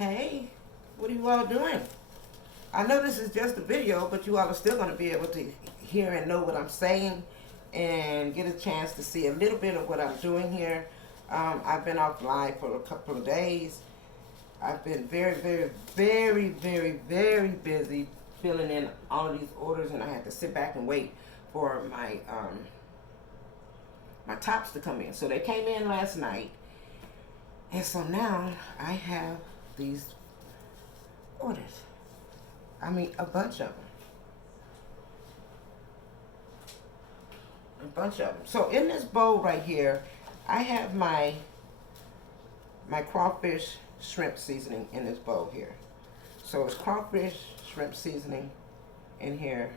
Hey, what are you all doing? I know this is just a video, but you all are still going to be able to hear and know what I'm saying and get a chance to see a little bit of what I'm doing here. I've been offline for a couple of days. I've been very busy filling in all of these orders, and I had to sit back and wait for my tops to come in. So they came in last night, and so now I have these orders. I mean, a bunch of them. A bunch of them. So in this bowl right here, I have my crawfish shrimp seasoning in this bowl here. So it's crawfish shrimp seasoning in here.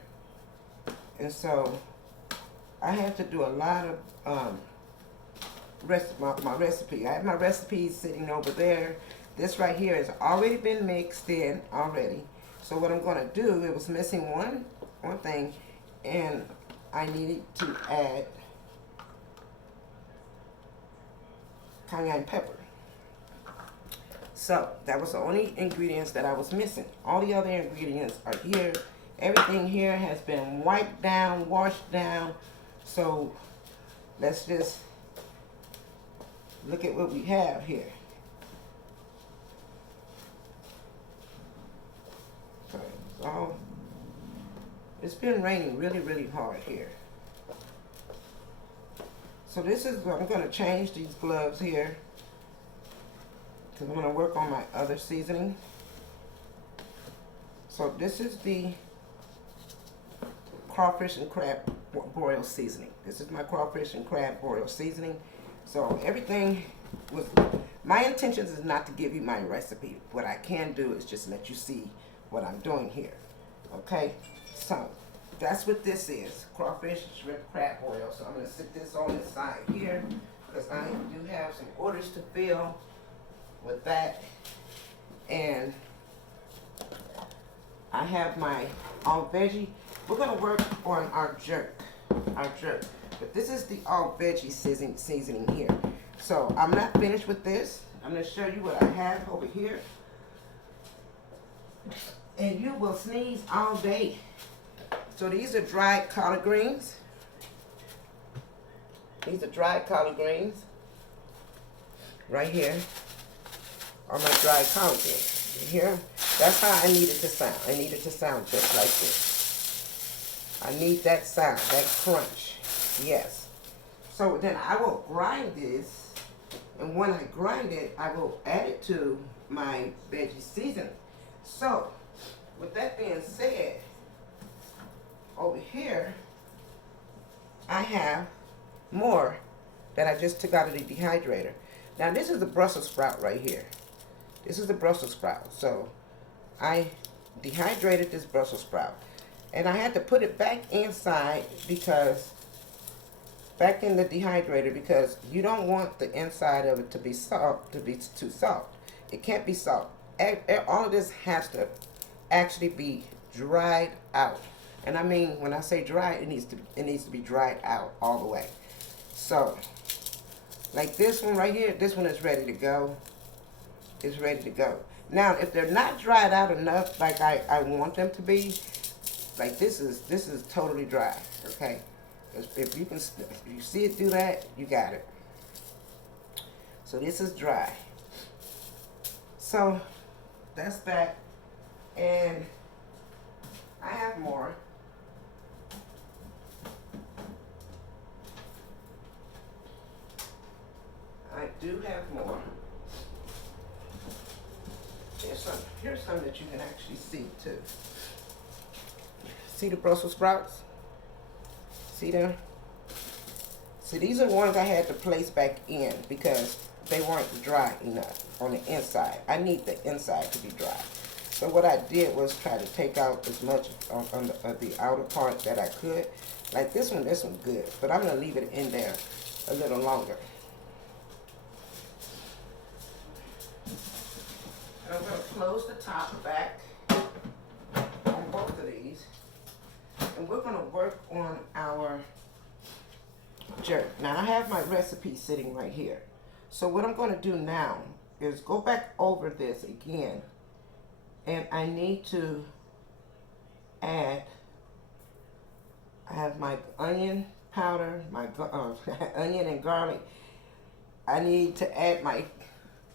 And so I have to do a lot of my recipe. I have my recipes sitting over there. This right here has already been mixed in already. So what I'm going to do, it was missing one thing, and I needed to add cayenne pepper. So that was the only ingredients that I was missing. All the other ingredients are here. Everything here has been wiped down, washed down. So let's just look at what we have here. So it's been raining really hard here. So this is, I'm going to change these gloves here because I'm going to work on my other seasoning. So this is the crawfish and crab broil seasoning. This is my crawfish and crab broil seasoning. So everything was, my intentions is not to give you my recipe. What I can do is just let you see what I'm doing here. Okay, so that's what this is, crawfish, shrimp, crab oil. So I'm going to sit this on the side here because I do have some orders to fill with that. And I have my all veggie. We're going to work on our jerk. But this is the all veggie seasoning here. So I'm not finished with this. I'm going to show you what I have over here. And you will sneeze all day. So these are dried collard greens. These are dried collard greens. Right here are my dried collard greens. You hear? That's how I need it to sound. I need it to sound just like this. I need that sound, that crunch. Yes. So then I will grind this. And when I grind it, I will add it to my veggie seasoning. So, with that being said, over here, I have more that I just took out of the dehydrator. Now, this is the Brussels sprout right here. This is the Brussels sprout. So, I dehydrated this Brussels sprout. And I had to put it back inside because, back in the dehydrator, because you don't want the inside of it to be soft, to be too soft. It can't be soft. All of this has to actually be dried out. And I mean, when I say dry, it needs to be dried out all the way. So, like this one right here, this one is ready to go. It's ready to go. Now, if they're not dried out enough, like I want them to be, like this is totally dry. Okay, if you see it do that, you got it. So this is dry. So that's that, and I have more. I do have more. Here's some that you can actually see too. See the Brussels sprouts? See them? See, these are the ones I had to place back in because they weren't dry enough on the inside. I need the inside to be dry. So what I did was try to take out as much on the outer part that I could. Like this one good, but I'm going to leave it in there a little longer. And I'm going to close the top back on both of these. And we're going to work on our jerk. Now I have my recipe sitting right here. So what I'm going to do now is go back over this again, and I need to add, I have my onion powder, my onion and garlic. I need to add my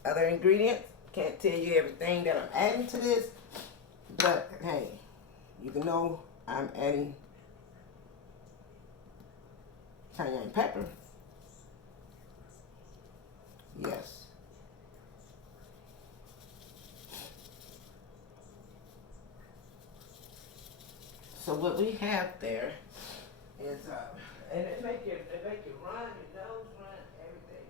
other ingredients. Can't tell you everything that I'm adding to this, but hey, you can know I'm adding cayenne pepper. Yes. So what we have there is, and it make you run, your nose run, everything.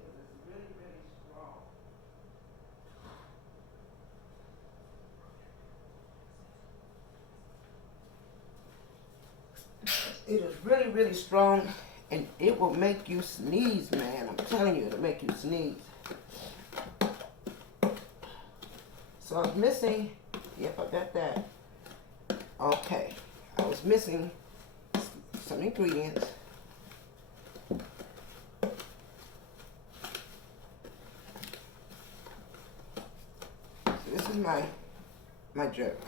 It's really, really strong. It is really, really strong, and it will make you sneeze, man. I'm telling you, it'll make you sneeze. So I'm missing, yep, I got that. Okay, I was missing some ingredients. So this is my jerk.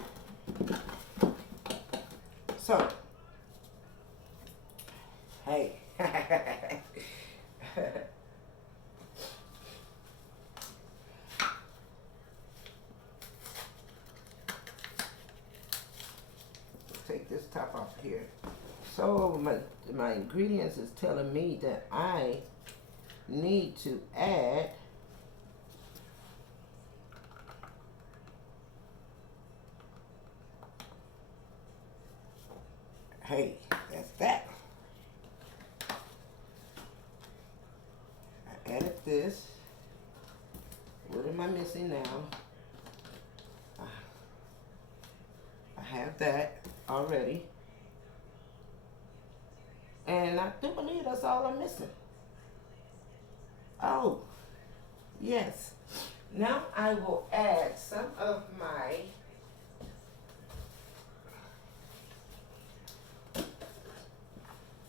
So, hey. Take this top off here. So my ingredients is telling me that I need to add hey, that's that. I added this. What am I missing now? I have that already. And I do believe that's all I'm missing. Oh, yes. Now I will add some of my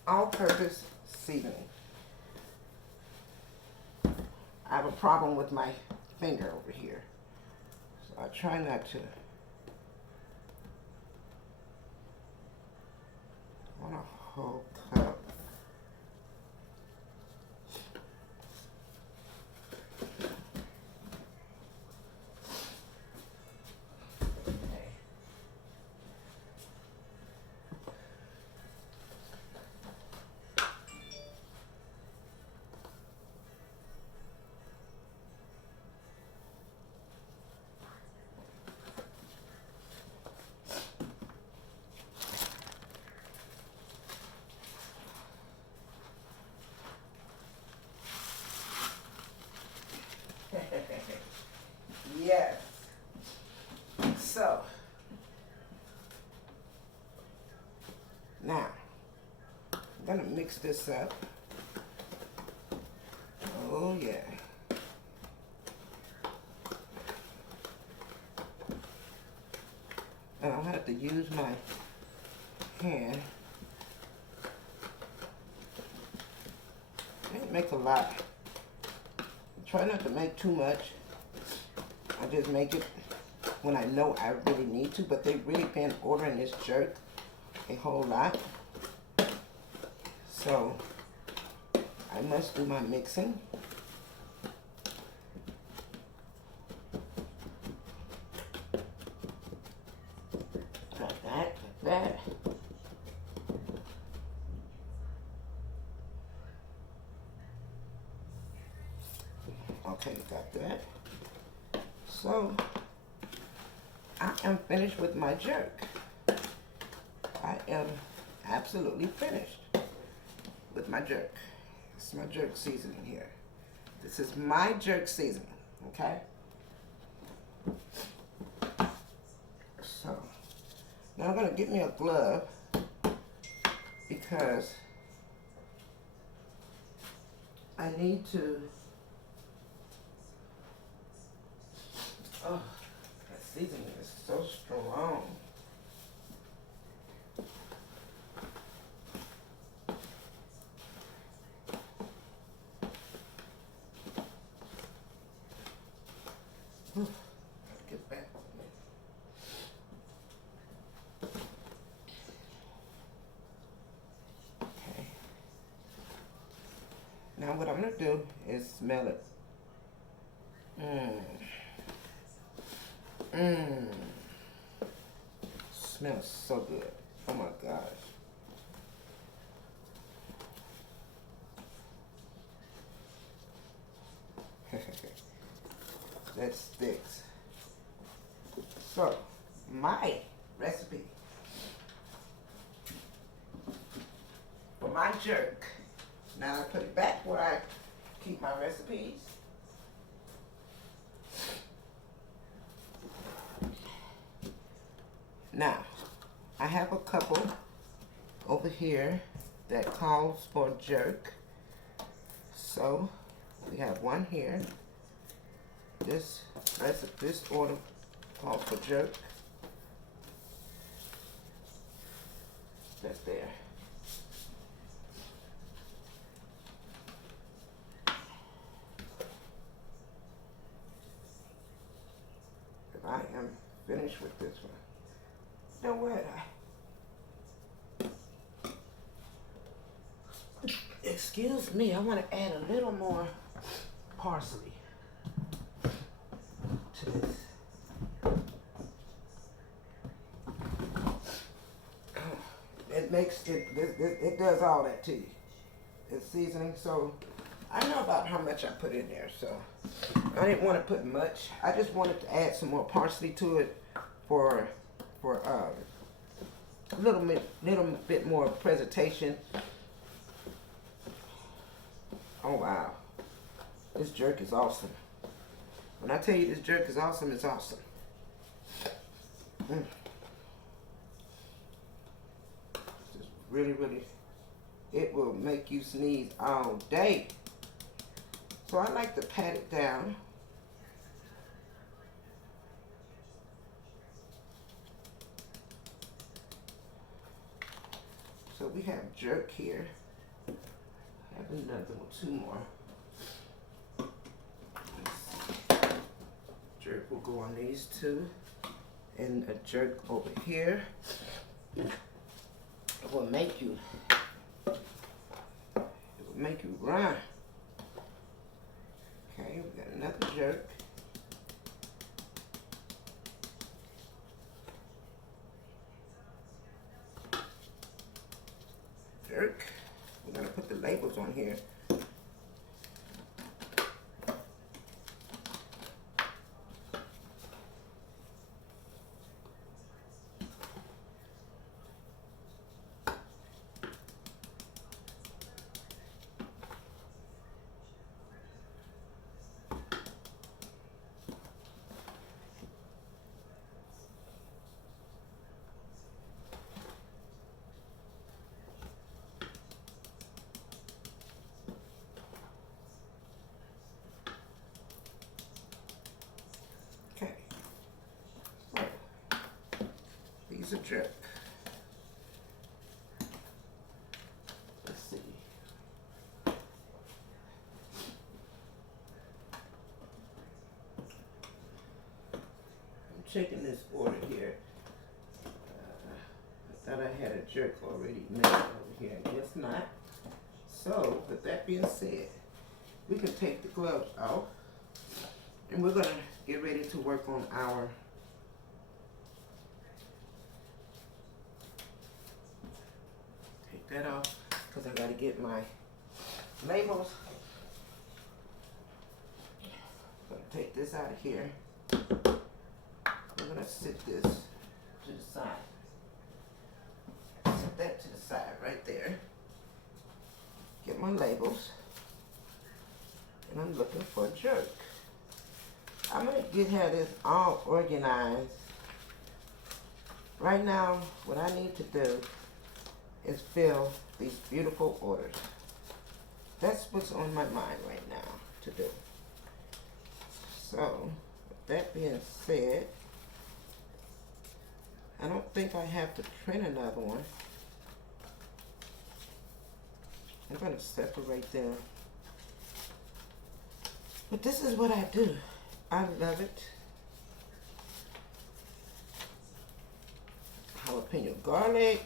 all-purpose seasoning. I have a problem with my finger over here, so I try not to. I want a whole cup. Yes. So, now, I'm gonna mix this up. Oh yeah. And I'll have to use my hand. I didn't make a lot. Try not to make too much. I just make it when I know I really need to, but they've really been ordering this jerk a whole lot. So I must do my mixing. Got that, got that. Okay, got that. So I am finished with my jerk. I am absolutely finished with my jerk. This is my jerk seasoning here. This is my jerk seasoning, okay? So now I'm gonna get me a glove because I need to, oh, that seasoning is so strong. get back. Okay. Now what I'm gonna do is smell it. Mmm. Mmm. Smells so good. Oh my gosh. That sticks. So, my recipe for my jerk. Now I put it back where I keep my recipes. Now, I have a couple over here that calls for jerk. So, we have one here. This order calls for jerk. That's there. And I am finished with this one. Now what? Excuse me, I want to add a little more parsley to this. It makes it does all that to you. It's seasoning, so I know about how much I put in there, so I didn't want to put much. I just wanted to add some more parsley to it for a little bit more presentation. Oh wow, this jerk is awesome. When I tell you this jerk is awesome, it's awesome. It's really, it will make you sneeze all day. So I like to pat it down. So we have jerk here. I have another one, two more. Jerk will go on these two. And a jerk over here. It will make you run. Okay, we got another jerk. Jerk. We're gonna put the labels on here. Okay. So, these are jerk. Let's see. I'm checking this order here. I thought I had a jerk already made over here. I guess not. So, with that being said, we can take the gloves off. And we're going to get ready to work on our take that off because I got to get my labels. I'm going to take this out of here. I'm going to sit this to the side. Set that to the side right there. Get my labels. And I'm looking for a jerk. I'm going to have this all organized. Right now, what I need to do is fill these beautiful orders. That's what's on my mind right now to do. So, with that being said, I don't think I have to print another one. I'm going to separate them. But this is what I do. I love it. jalapeno garlic.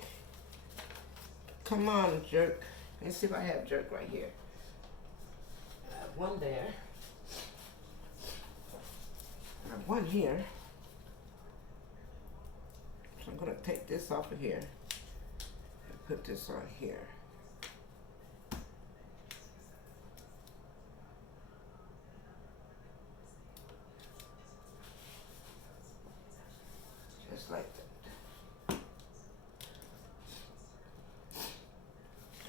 Come on, jerk. Let's see if I have jerk right here. I have one there. I have one here. So I'm going to take this off of here and put this on here. Just like that.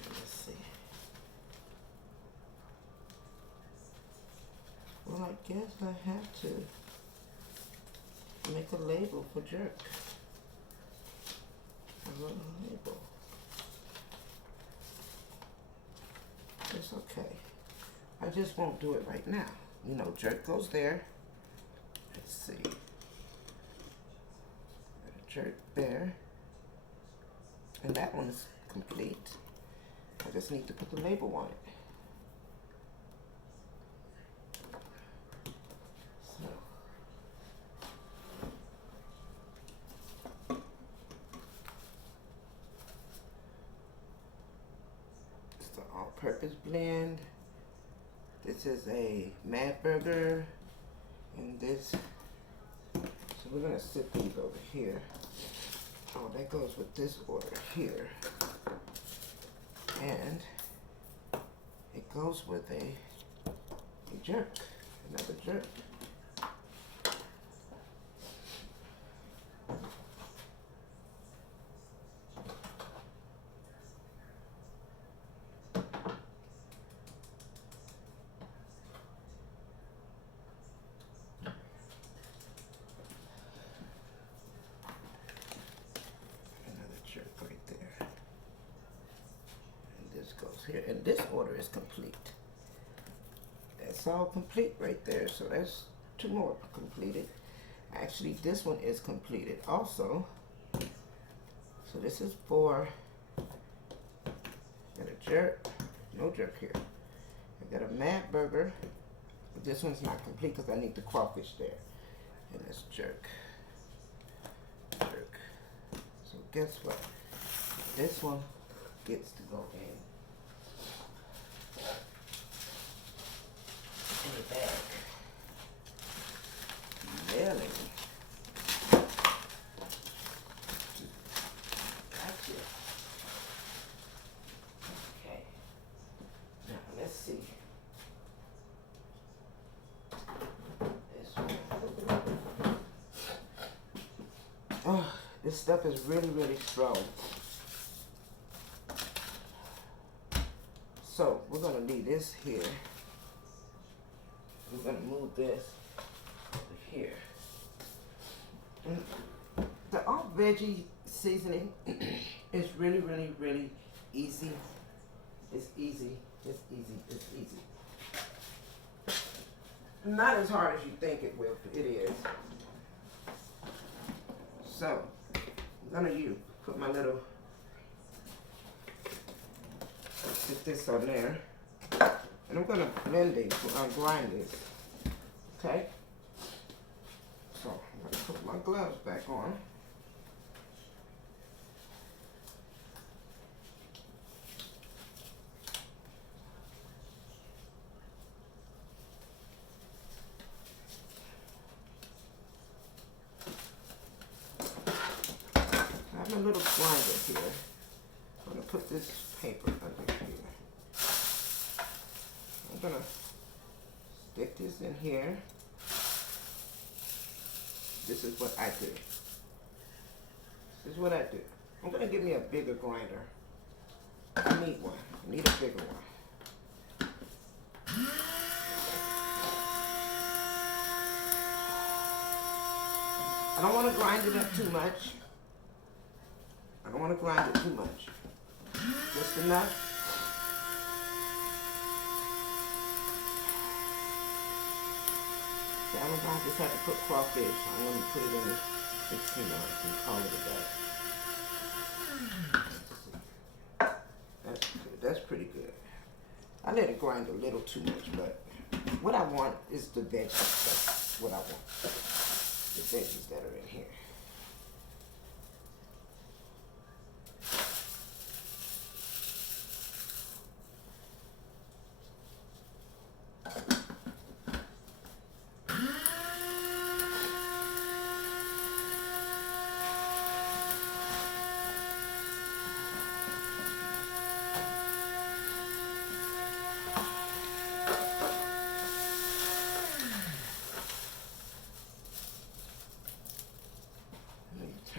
Let's see. Well, I guess I have to make a label for jerk. A little label. It's okay. I just won't do it right now. You know, jerk goes there. Let's see. Jerk there. And that one is complete. I just need to put the label on it. All-purpose blend. This is a Mad Burger, and this. So we're gonna sit these over here. Oh, that goes with this order here, and it goes with a jerk, another jerk. Here, and this order is complete. That's all complete right there. So that's two more completed. Actually, this one is completed also. So this is for, got a jerk, no jerk here. I got a Mad Burger, but this one's not complete because I need the crawfish there. And that's jerk, jerk. So guess what? This one gets to go in the bag. Really? Gotcha. Okay. Now let's see. This one. Oh, this stuff is really, really strong. So we're gonna leave this here. We're gonna move this over here. The all veggie seasoning is really, really, really easy. It's easy. It's easy. It's easy. Not as hard as you think it will. It is. So I'm gonna put my little. Put this on there. And I'm going to blend these, grind this, okay? So I'm going to put my gloves back on. I have a little grinder here. I'm going to put this paper under here. I'm gonna stick this in here. This is what I do. This is what I do. I'm gonna give me a bigger grinder. I need one. I need a bigger one. I don't want to grind it up too much. I don't want to grind it too much. Just enough. I just had to put crawfish. I'm going to put it in the 16 ounce and call it a day. That's good. That's pretty good. I let it grind a little too much, but what I want is the veggies. That's what I want. The veggies that are in here.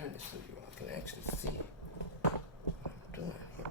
turn this so you all can actually see what I'm doing here.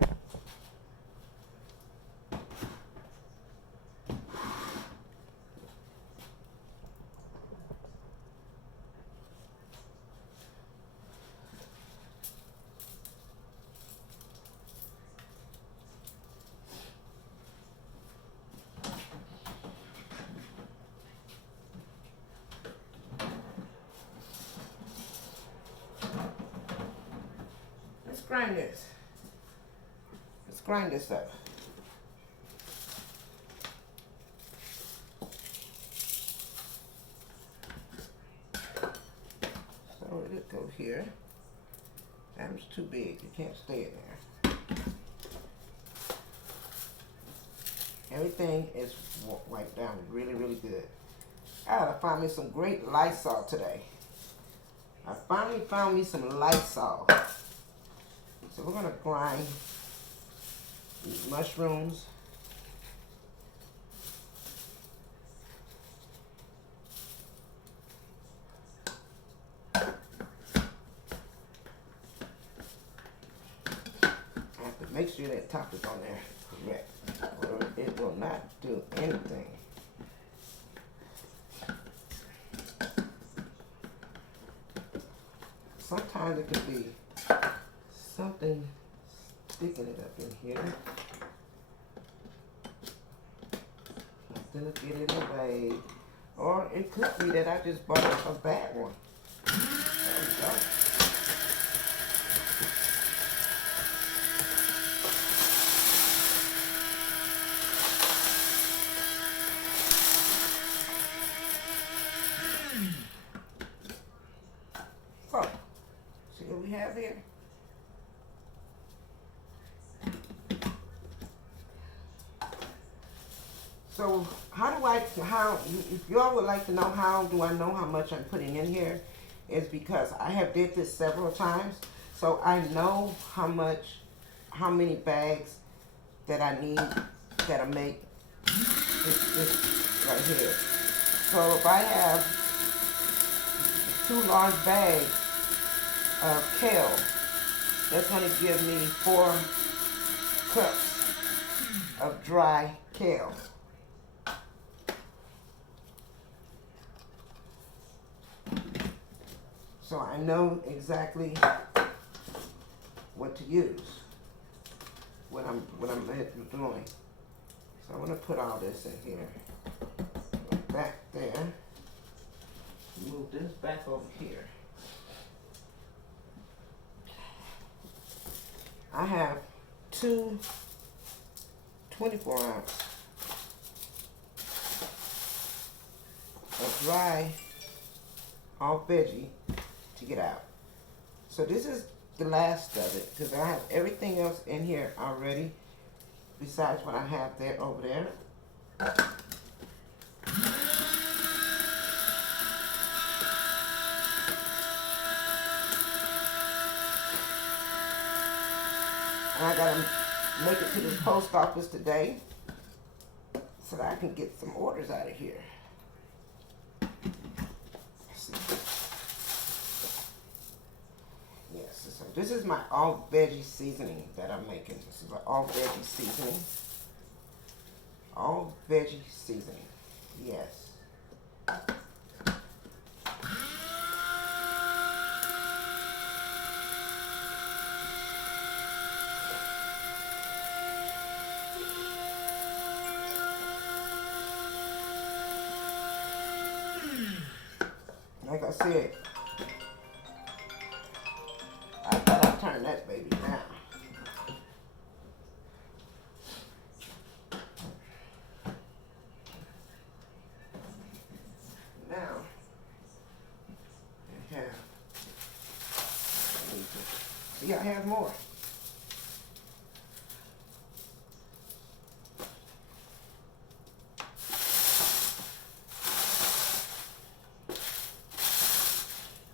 Let's grind this. Let's grind this up. So it'll go here. That was too big. You can't stay in there. Everything is wiped down really, really good. I gotta find me some great Lysol today. I finally found me some Lysol. So we're gonna grind these mushrooms. I have to make sure that top is on there correct, or it will not do anything. Sometimes it can be something sticking it up in here. Something to get in the way. Or it could be that I just bought a bad one. There we go. So, see what we have here? So if y'all would like to know how do I know how much I'm putting in here, is because I have did this several times. So I know how many bags that I need that'll make this right here. So if I have 2 large bags of kale, that's going to give me 4 cups of dry kale. So I know exactly what to use, what I'm doing. So I'm gonna put all this in here, back there. Move this back over here. I have 2 24-ounce of dry all veggie to get out. So this is the last of it because I have everything else in here already besides what I have there over there. And I gotta make it to the post office today so that I can get some orders out of here. Yes, so this is my all veggie seasoning that I'm making. This is my all veggie seasoning. All veggie seasoning. Yes. Like I said, I thought I'd turn that baby down. Now, I have, see, I have more.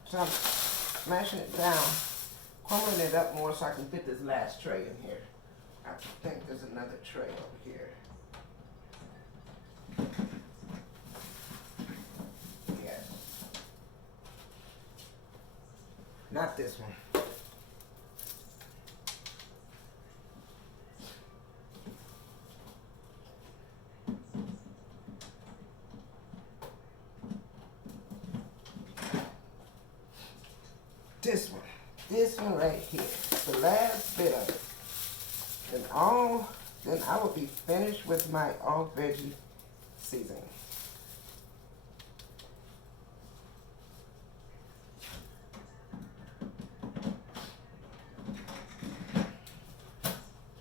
So I'm smashing it down, crumbling it up more so I can fit this last tray in here. I think there's another tray over here. Yes. Not this one. This one. This one right here. The last bit of it. Then I will be finished with my all veggie seasoning.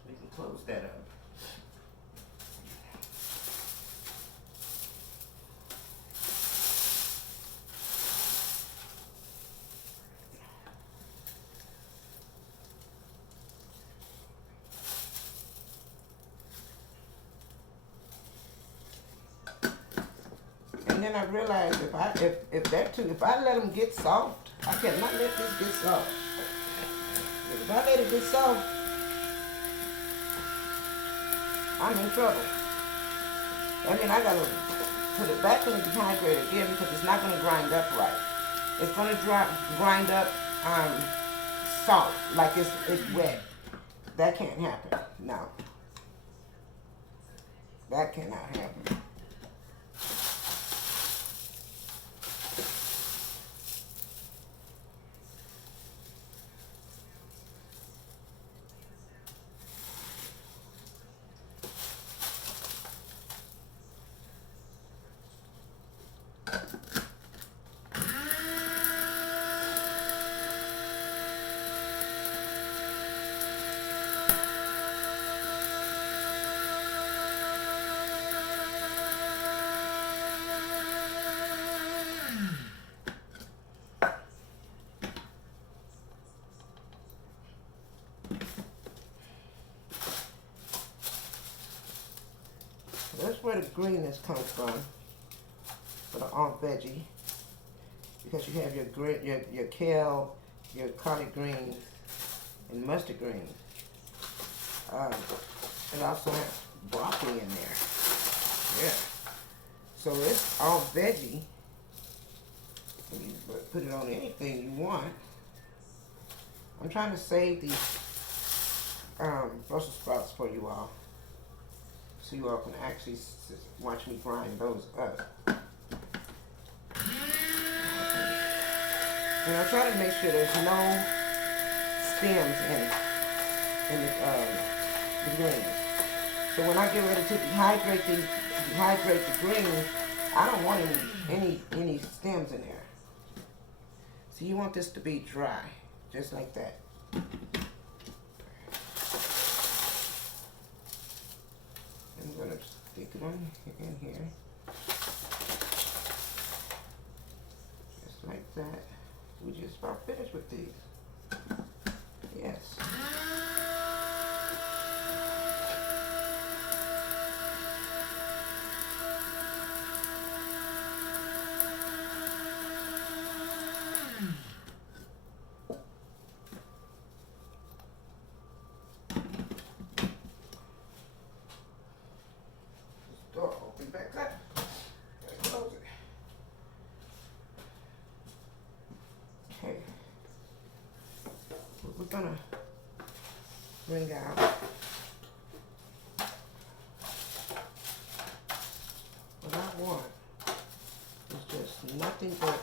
We can close that up. And then I realized if I let them get soft, I cannot let this get soft. If I let it get soft, I'm in trouble. I mean, I gotta put it back in the dehydrator again because it's not gonna grind up right. It's gonna grind up soft, like it's wet. That can't happen. No, that cannot happen. That's where the greenness comes from for the all veggie, because you have your kale, your collard greens, and mustard greens. It also has broccoli in there. Yeah. So it's all veggie. You can put it on anything you want. I'm trying to save these Brussels sprouts for you all, so you all can actually watch me grind those up. And I try to make sure there's no stems in the greens. So when I get ready to dehydrate the greens, I don't want any stems in there. So you want this to be dry, just like that. I'm gonna stick it in here, just like that. We just about finished with these. Yes. Door open back up. Let's close it. Okay. What we're gonna bring out what I want is just nothing but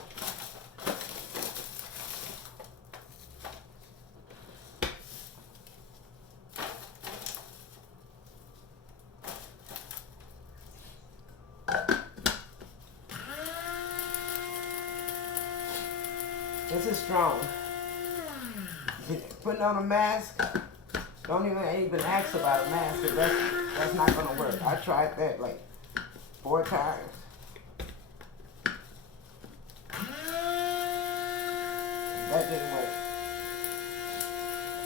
this is strong. Putting on a mask, don't even ask about a mask, because that's not gonna work. I tried that like 4 times. That didn't work.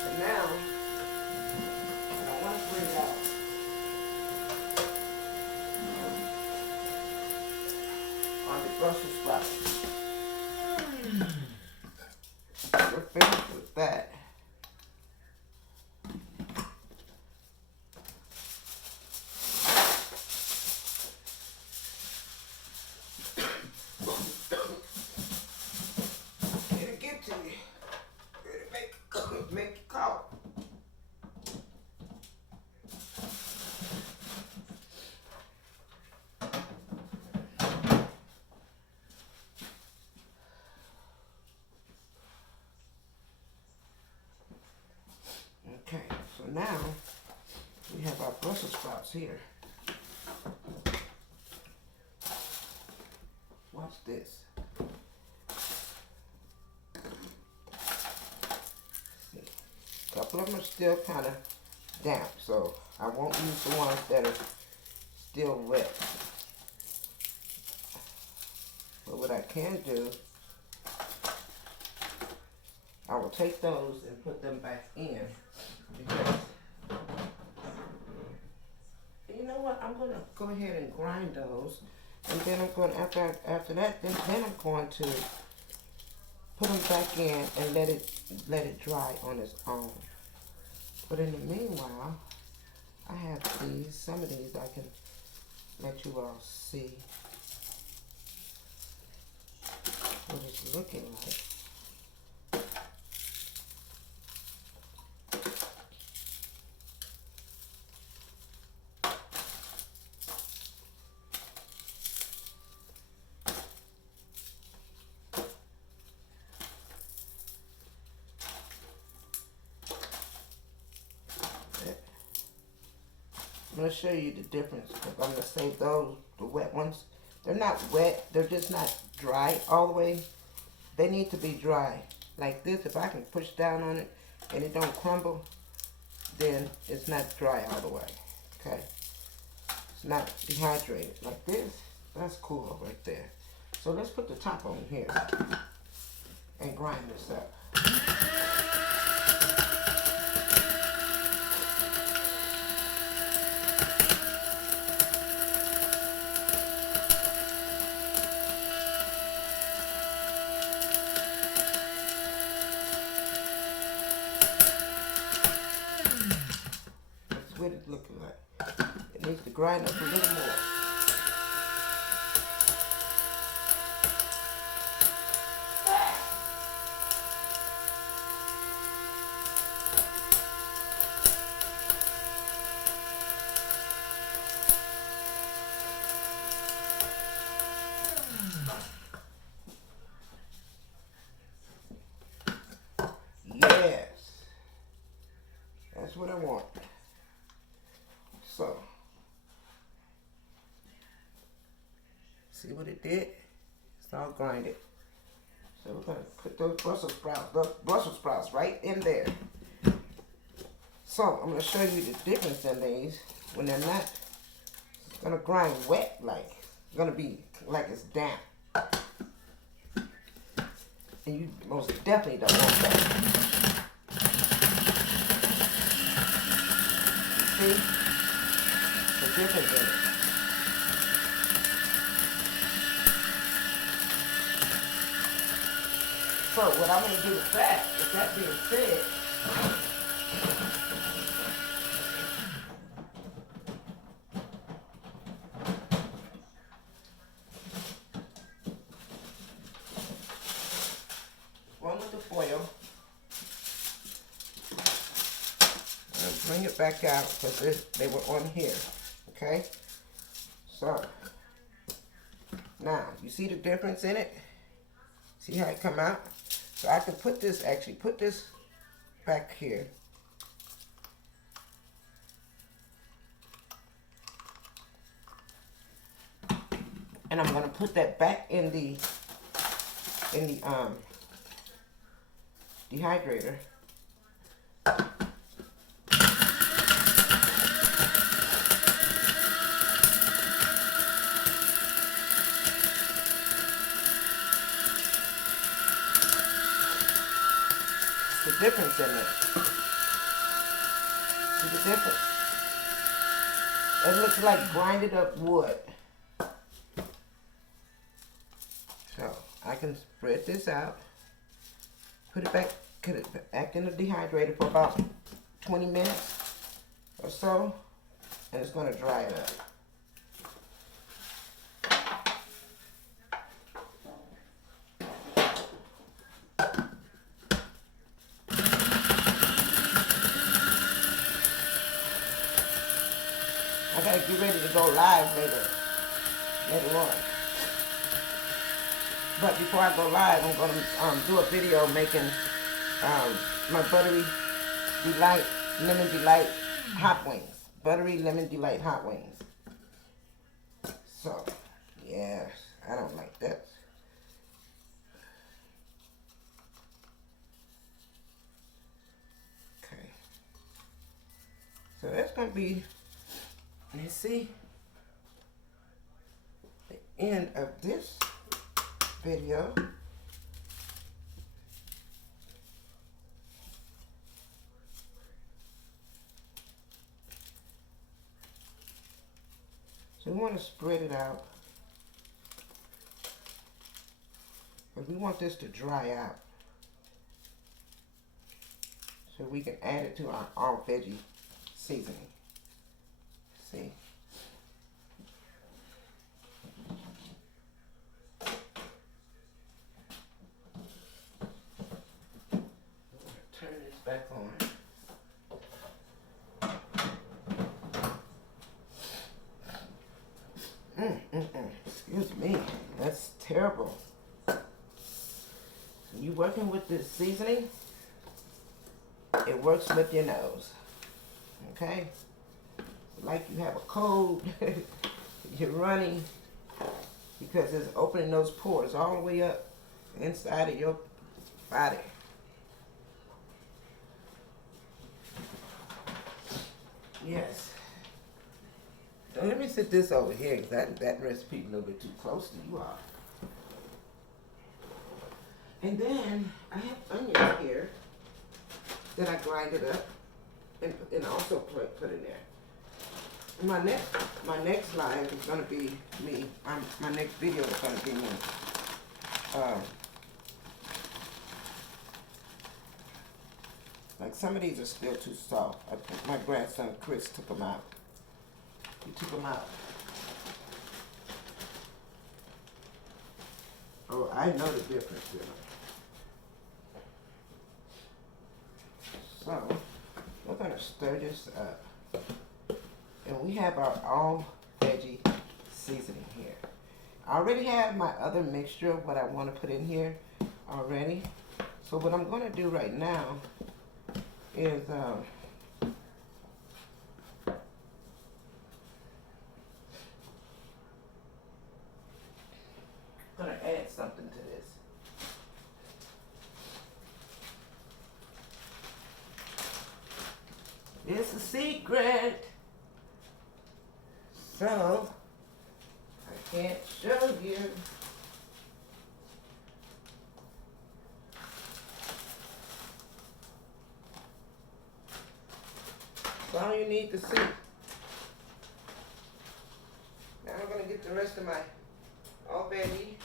So now, I want to bring out on the Brussels sprouts. We're finished with that. It'll get to you. now, we have our Brussels sprouts here. Watch this. See, a couple of them are still kind of damp, so I won't use the ones that are still wet. But what I can do, I will take those and put them back in, because you know what, I'm gonna go ahead and grind those, and then I'm going after that then I'm going to put them back in and let it dry on its own. But in the meanwhile, I have these. Some of these I can let you all see what it's looking like. I'm going to show you the difference. I'm going to save those, the wet ones. They're not wet. They're just not dry all the way. They need to be dry. Like this, if I can push down on it and it don't crumble, then it's not dry all the way. Okay? It's not dehydrated. Like this, that's cool right there. So let's put the top on here and grind this up. What it's looking like. It needs to grind up a little more. Yes. That's what I want. So, see what it did? It's all grinded. So we're going to put those Brussels sprouts right in there. So I'm going to show you the difference in these when they're not going to grind wet, like it's going to be like it's damp. And you most definitely don't want that. See? The difference in it. So what I'm going to do with that being said, one with the foil, and bring it back out because they were on here, okay? So, now, you see the difference in it? See how it come out? So I can put this back here. And I'm gonna put that back in the dehydrator. The difference in it. See the difference? It looks like grinded up wood. So I can spread this out, put it back in the dehydrator for about 20 minutes or so, and it's going to dry it up. I gotta get ready to go live later on. But before I go live, I'm gonna do a video making my buttery delight Lemon Delight hot wings. Buttery Lemon Delight hot wings. So, yes, I don't like that. Okay. So that's going to be, let's see, the end of this video. So we want to spread it out. But we want this to dry out. So we can add it to our all veggie seasoning. See? Turn this back on. Excuse me, that's terrible. You working with this seasoning, it works with your nose, okay? Like you have a cold, you're running, because it's opening those pores all the way up inside of your body. Yes. Now let me sit this over here, because that recipe a little bit too close to you all. And then I have onions here that I grinded up and also put in there. And my next live is gonna be me. My next video is gonna be me. Like some of these are still too soft. My grandson Chris took them out. He took them out. Oh, I know the difference in them. So, we're going to stir this up. And we have our all veggie seasoning here. I already have my other mixture of what I want to put in here already. So what I'm going to do right now is going to add something to this. It's a secret, so I can't show you. That's all you need to see. Now I'm going to get the rest of my all veggie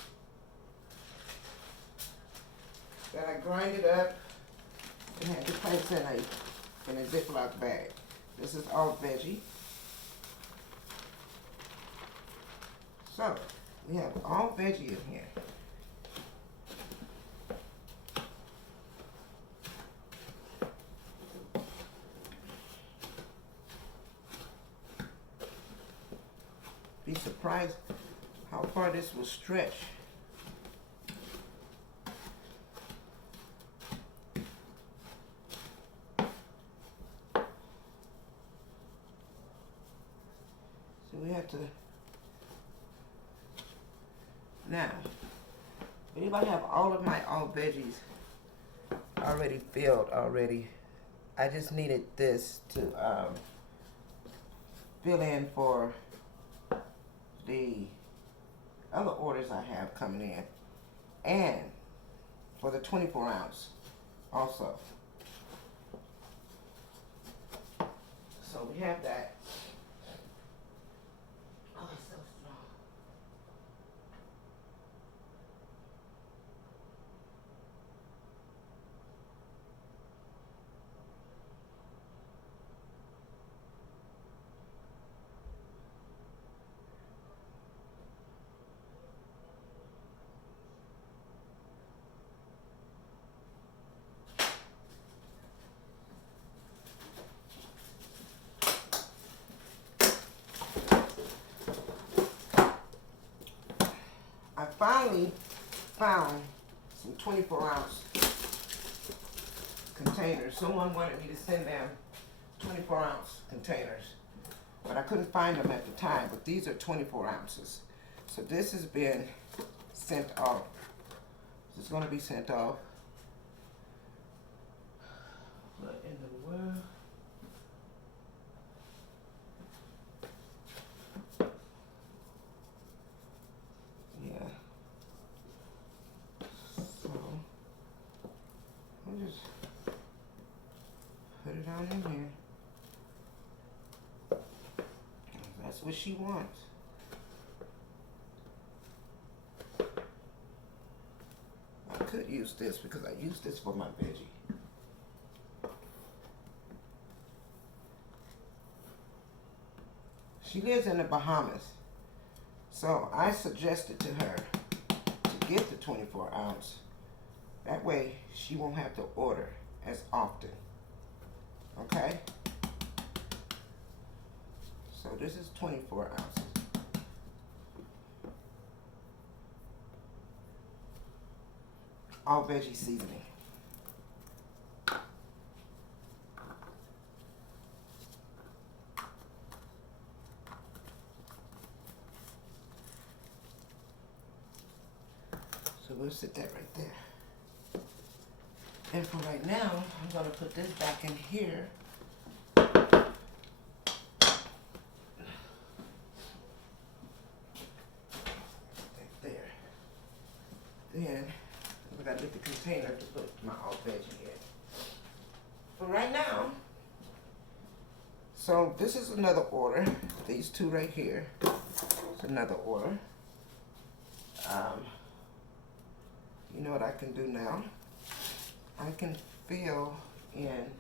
that I grinded up and had to place in a Ziploc bag. This is all veggie. So, we have all veggie in here. Be surprised how far this will stretch. We have to, now, anybody have all of my all veggies already filled already? I just needed this to fill in for the other orders I have coming in, and for the 24 ounce also. So we have that. I finally found some 24 ounce containers. Someone wanted me to send them 24-ounce containers. But I couldn't find them at the time, but these are 24 ounces. So this has been sent off. This is going to be sent off. What in the world? Yeah. So, I'll just put it on in here. That's what she wants. I could use this because I use this for my veggie. She lives in the Bahamas, so I suggested to her to get the 24 ounce. That way she won't have to order as often. Okay? So this is 24 ounces. All veggie seasoning. So we'll sit that right there. And for right now, I'm gonna put this back in here. There. Then we gotta get the container to put my all veggie in. For right now, so this is another order. These two right here. It's another order. You know what I can do now? I can fill in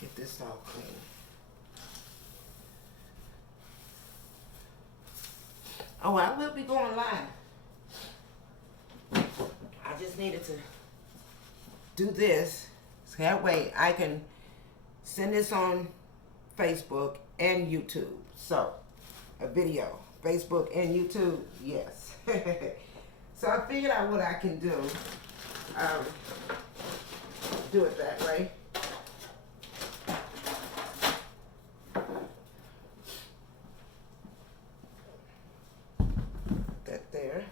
get this all clean. Oh, I will be going live. I just needed to do this so that way I can send this on Facebook and YouTube. So, a video, Facebook and YouTube, yes. So I figured out what I can do. Do it that way. That there.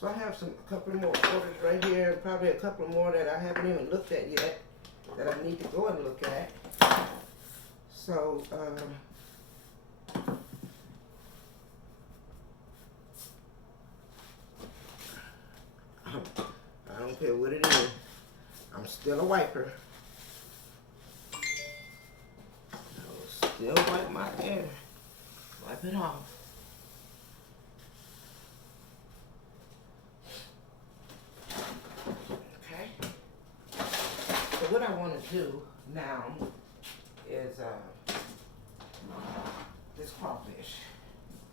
So I have a couple more orders right here, probably a couple more that I haven't even looked at yet, that I need to go and look at. So, I don't care what it is. I'm still a wiper. I'll still wipe my hair. Wipe it off. Okay. So what I want to do now is this crawfish.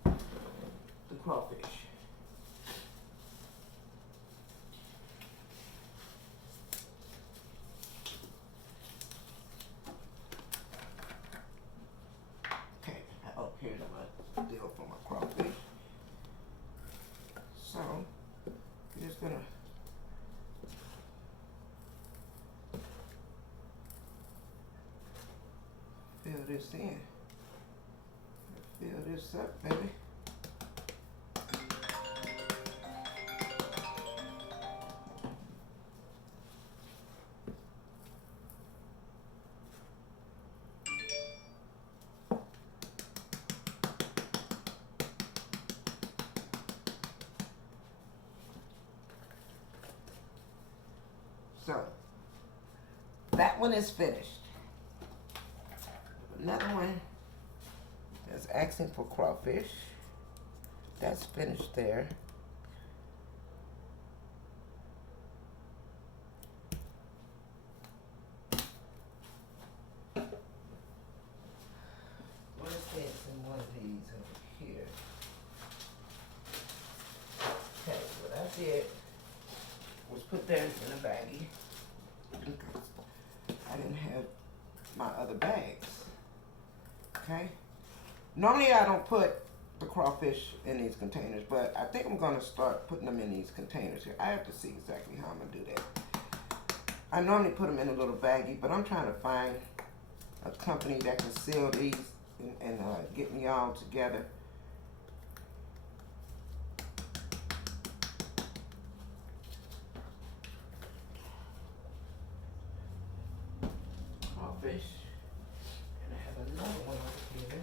The crawfish. Here's my deal for my crawfish. So, I'm just gonna fill this in. Fill this up, baby. So, that one is finished. Another one that's asking for crawfish. That's finished there. What is put that in a baggie. I didn't have my other bags. Okay. Normally I don't put the crawfish in these containers, but I think I'm gonna start putting them in these containers here. I have to see exactly how I'm gonna do that. I normally put them in a little baggie, but I'm trying to find a company that can seal these and get me all together. Crawfish, and I have another one over here.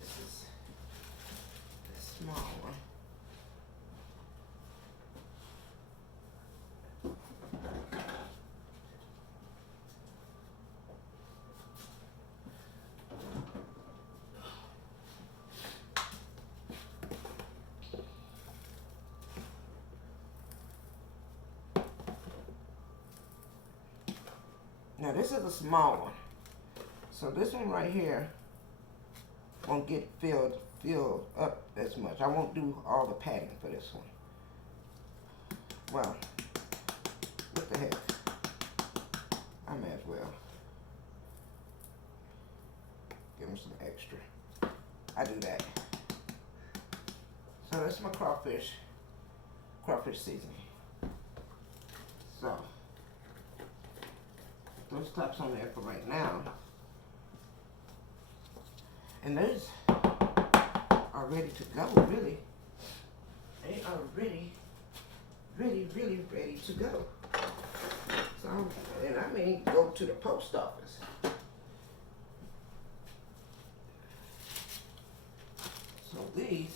This is the small one. Now this is a small one, so this one right here won't get filled up as much. I won't do all the padding for this one. Well, what the heck? I may as well give them some extra. I do that. So that's my crawfish seasoning. So those tops on there for right now. And those are ready to go, really. They are really ready to go. So, and I mean, go to the post office. So these,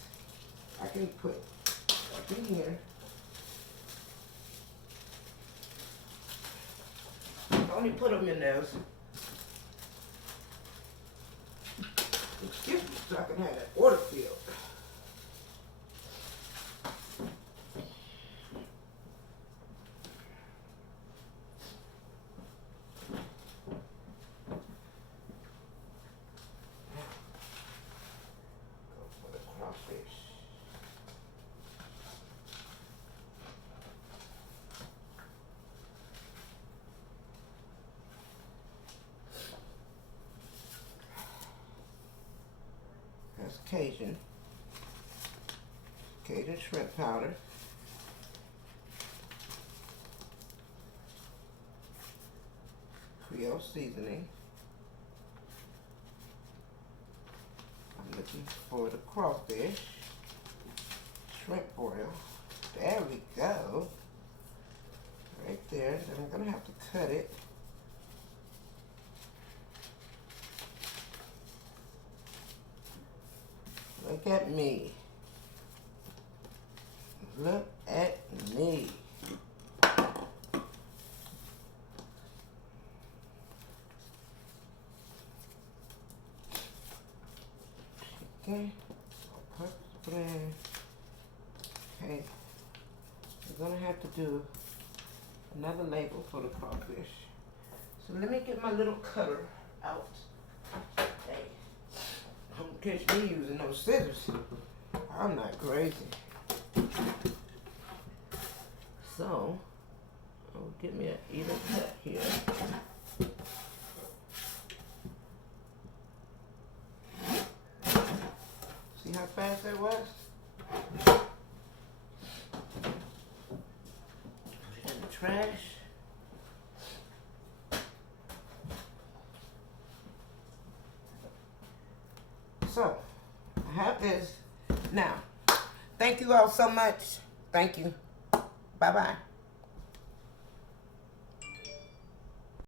I can put up in here. I only put them in those. Excuse me, so I can have that order filled. Go for the crawfish. That's Cajun shrimp powder. Creole seasoning. I'm looking for the crawfish. Shrimp oil. There we go. Right there. Then I'm gonna have to cut it. Look at me. Look at me. Okay. I'll put it in. Okay. We're gonna have to do another label for the crawfish. So let me get my little cutter out. Hey. Don't catch me using those scissors. I'm not crazy. So, I'll get me an even cut here. See how fast that was? Put it in the trash. So, I have this. Now, thank you all so much. Thank you. Bye-bye.